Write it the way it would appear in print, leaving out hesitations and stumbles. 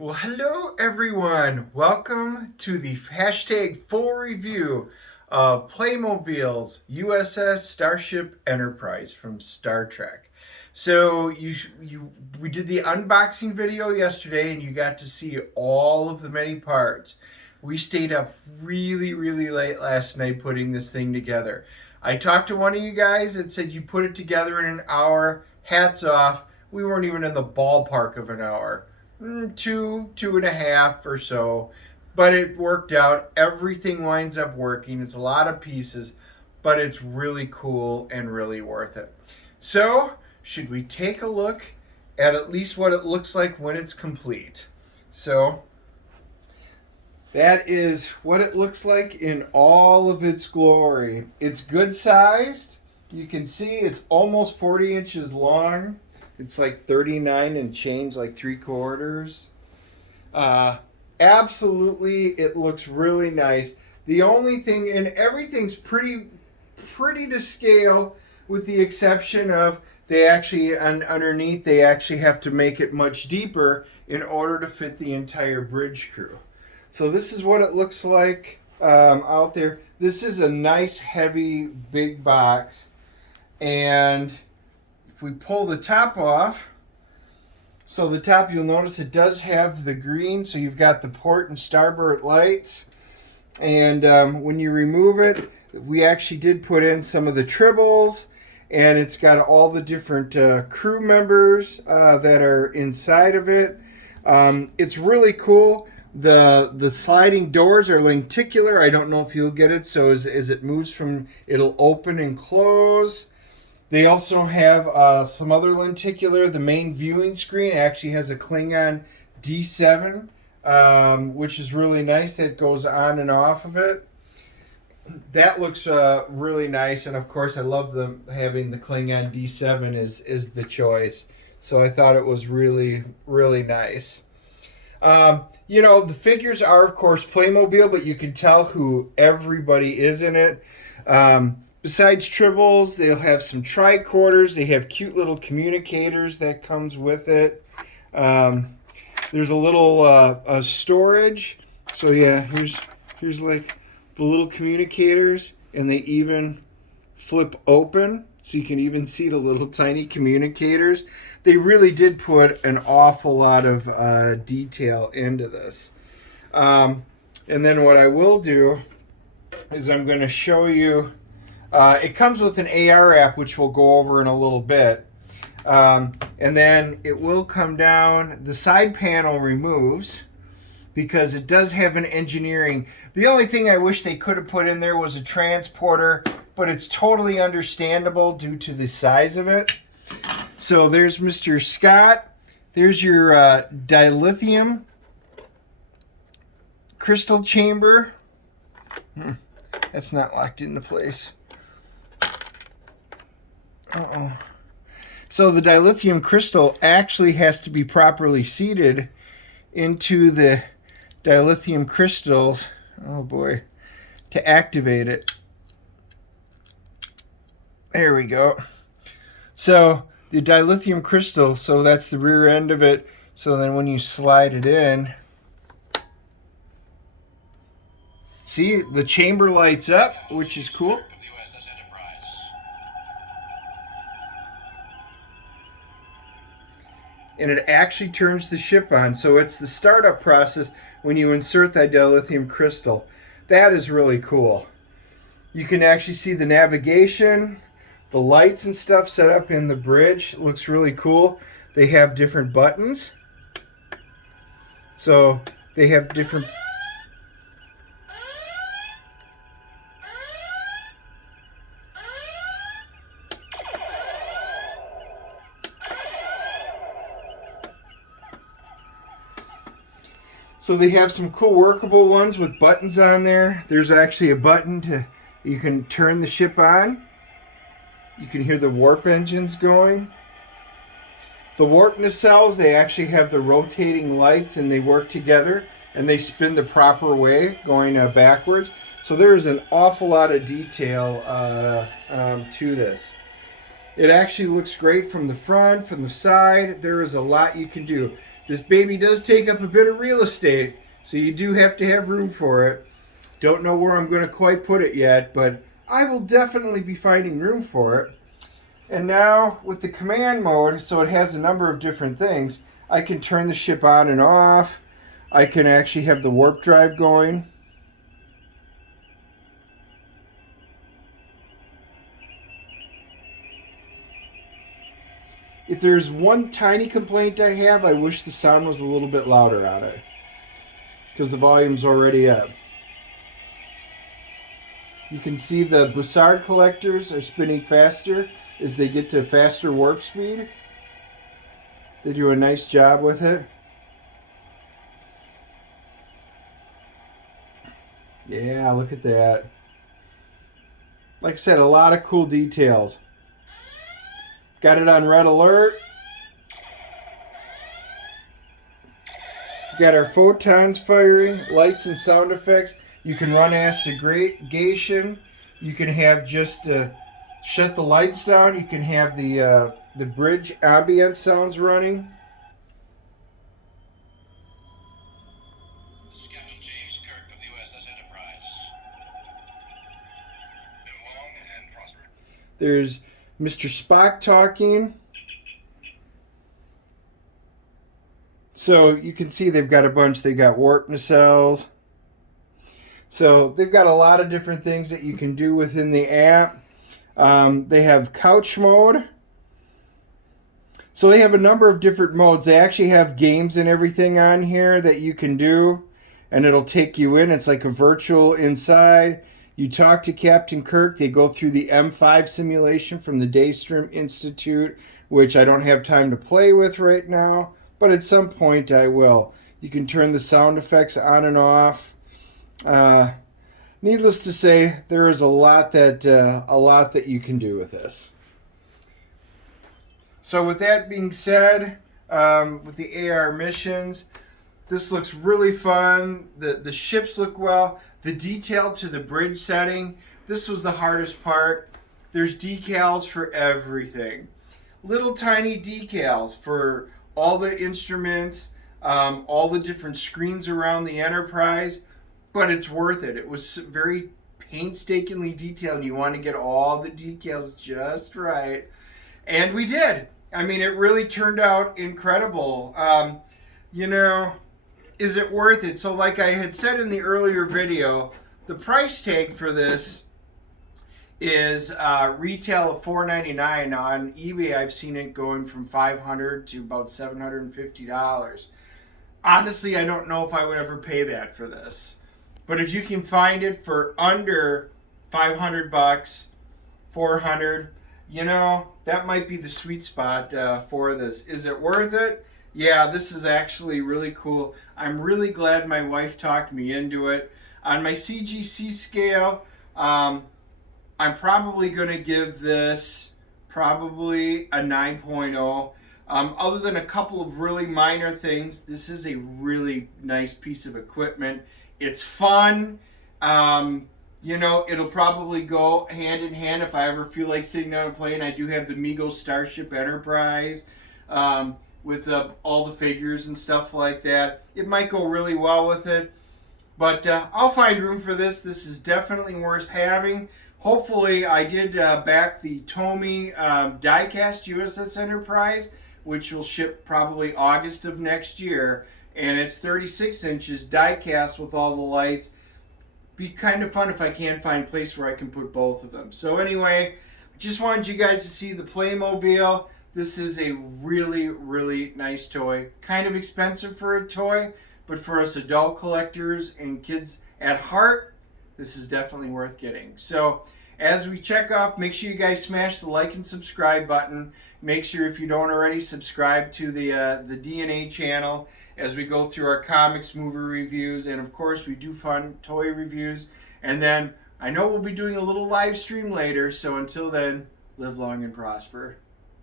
Well, hello everyone. Welcome to the hashtag full review of Playmobil's USS Starship Enterprise from Star Trek. So we did the unboxing video yesterday, and you got to see all of the many parts. We stayed up really late last night putting this thing together. I talked to one of you guys that said you put it together in an hour. Hats off. We weren't even in the ballpark of an hour. Two and a half or so, but it worked out. Everything winds up working. It's a lot of pieces, but it's really cool and really worth it. So, should we take a look at least what it looks like when it's complete? So, that is what it looks like in all of its glory. It's good sized. You can see it's almost 40 inches long. It's like 39 and change, like 3/4. Uh, Absolutely, it looks really nice. The only thing, and everything's pretty to scale, with the exception of underneath they actually have to make it much deeper in order to fit the entire bridge crew. So this is what it looks like out there. This is a nice, heavy, big box, and if we pull the top off, so the top, you'll notice it does have the green, so you've got the port and starboard lights. And when you remove it, we actually did put in some of the tribbles, and it's got all the different crew members that are inside of it. It's really cool. The sliding doors are lenticular. I don't know if you'll get it, so as it moves it'll open and close. They also have some other lenticular. The main viewing screen actually has a Klingon D7, which is really nice. That goes on and off of it. That looks really nice, and of course, I love having the Klingon D7 is the choice. So I thought it was really nice. The figures are, of course, Playmobil, but you can tell who everybody is in it. Besides tribbles, they'll have some tricorders. They have cute little communicators that comes with it. There's a little storage. So yeah, here's like the little communicators, and they even flip open, so you can even see the little tiny communicators. They really did put an awful lot of detail into this. And then what I will do is I'm going to show you. It comes with an AR app, which we'll go over in a little bit. And then it will come down. The side panel removes because it does have an engineering. The only thing I wish they could have put in there was a transporter, but it's totally understandable due to the size of it. So there's Mr. Scott. There's your dilithium crystal chamber. That's not locked into place. So the dilithium crystal actually has to be properly seated into the dilithium crystals. Oh boy, to activate it. There we go. So the dilithium crystal, so that's the rear end of it. So then when you slide it in, see, the chamber lights up, which is cool. And it actually turns the ship on. So it's the startup process when you insert that dilithium crystal. That is really cool. You can actually see the navigation, the lights and stuff set up in the bridge. It looks really cool. They have different buttons. So they have different... So they have some cool workable ones with buttons on there. There's actually a button you can turn the ship on. You can hear the warp engines going. The warp nacelles, they actually have the rotating lights, and they work together, and they spin the proper way, going backwards. So there is an awful lot of detail to this. It actually looks great from the front, from the side. There is a lot you can do. This baby does take up a bit of real estate, so you do have to have room for it. Don't know where I'm going to quite put it yet, but I will definitely be finding room for it. And now with the command mode, so it has a number of different things, I can turn the ship on and off. I can actually have the warp drive going. If there's one tiny complaint I have, I wish the sound was a little bit louder on it, because the volume's already up. You can see the Bussard collectors are spinning faster as they get to faster warp speed. They do a nice job with it. Yeah, look at that. Like I said, a lot of cool details. Got it on red alert. Got our photons firing, lights and sound effects. You can run astrogation. You can have just shut the lights down. You can have the bridge ambient sounds running. This is Captain Kirk of the U.S.S. Enterprise. Live long and prosper. There's Mr. Spock talking. So you can see they've got a bunch. They got warp nacelles. So they've got a lot of different things that you can do within the app. They have couch mode. So they have a number of different modes. They actually have games and everything on here that you can do, and it'll take you in. It's like a virtual inside. You talk to Captain Kirk. They go through the M5 simulation from the Daystrom Institute, which I don't have time to play with right now, but at some point I will. You can turn the sound effects on and off. Needless to say, there is a lot that you can do with this. So with that being said, with the AR missions, this looks really fun. The ships look well. The detail to the bridge setting, this was the hardest part. There's decals for everything. Little tiny decals for all the instruments, all the different screens around the Enterprise, but it's worth it. It was very painstakingly detailed. You want to get all the decals just right. And we did. I mean, it really turned out incredible. Is it worth it? So like I had said in the earlier video, the price tag for this is retail of $4.99. On eBay, I've seen it going from $500 to about $750. Honestly, I don't know if I would ever pay that for this. But if you can find it for under $500, $400, that might be the sweet spot for this. Is it worth it? Yeah, this is actually really cool. I'm really glad my wife talked me into it. On my CGC scale, I'm probably going to give this probably a 9.0. Other than a couple of really minor things, this is a really nice piece of equipment. It's fun. It'll probably go hand in hand if I ever feel like sitting down and playing. I do have the Mego Starship Enterprise with all the figures and stuff like that. It might go really well with it. But I'll find room for this. This is definitely worth having. Hopefully, I did back the Tomy diecast USS Enterprise, which will ship probably August of next year. And it's 36 inches diecast with all the lights. Be kind of fun if I can find a place where I can put both of them. So anyway, just wanted you guys to see the Playmobil. This is a really, really nice toy. Kind of expensive for a toy, but for us adult collectors and kids at heart, this is definitely worth getting. So as we check off, make sure you guys smash the like and subscribe button. Make sure if you don't already subscribe to the DNA channel as we go through our comics, movie reviews, and of course we do fun toy reviews. And then I know we'll be doing a little live stream later, so until then, live long and prosper.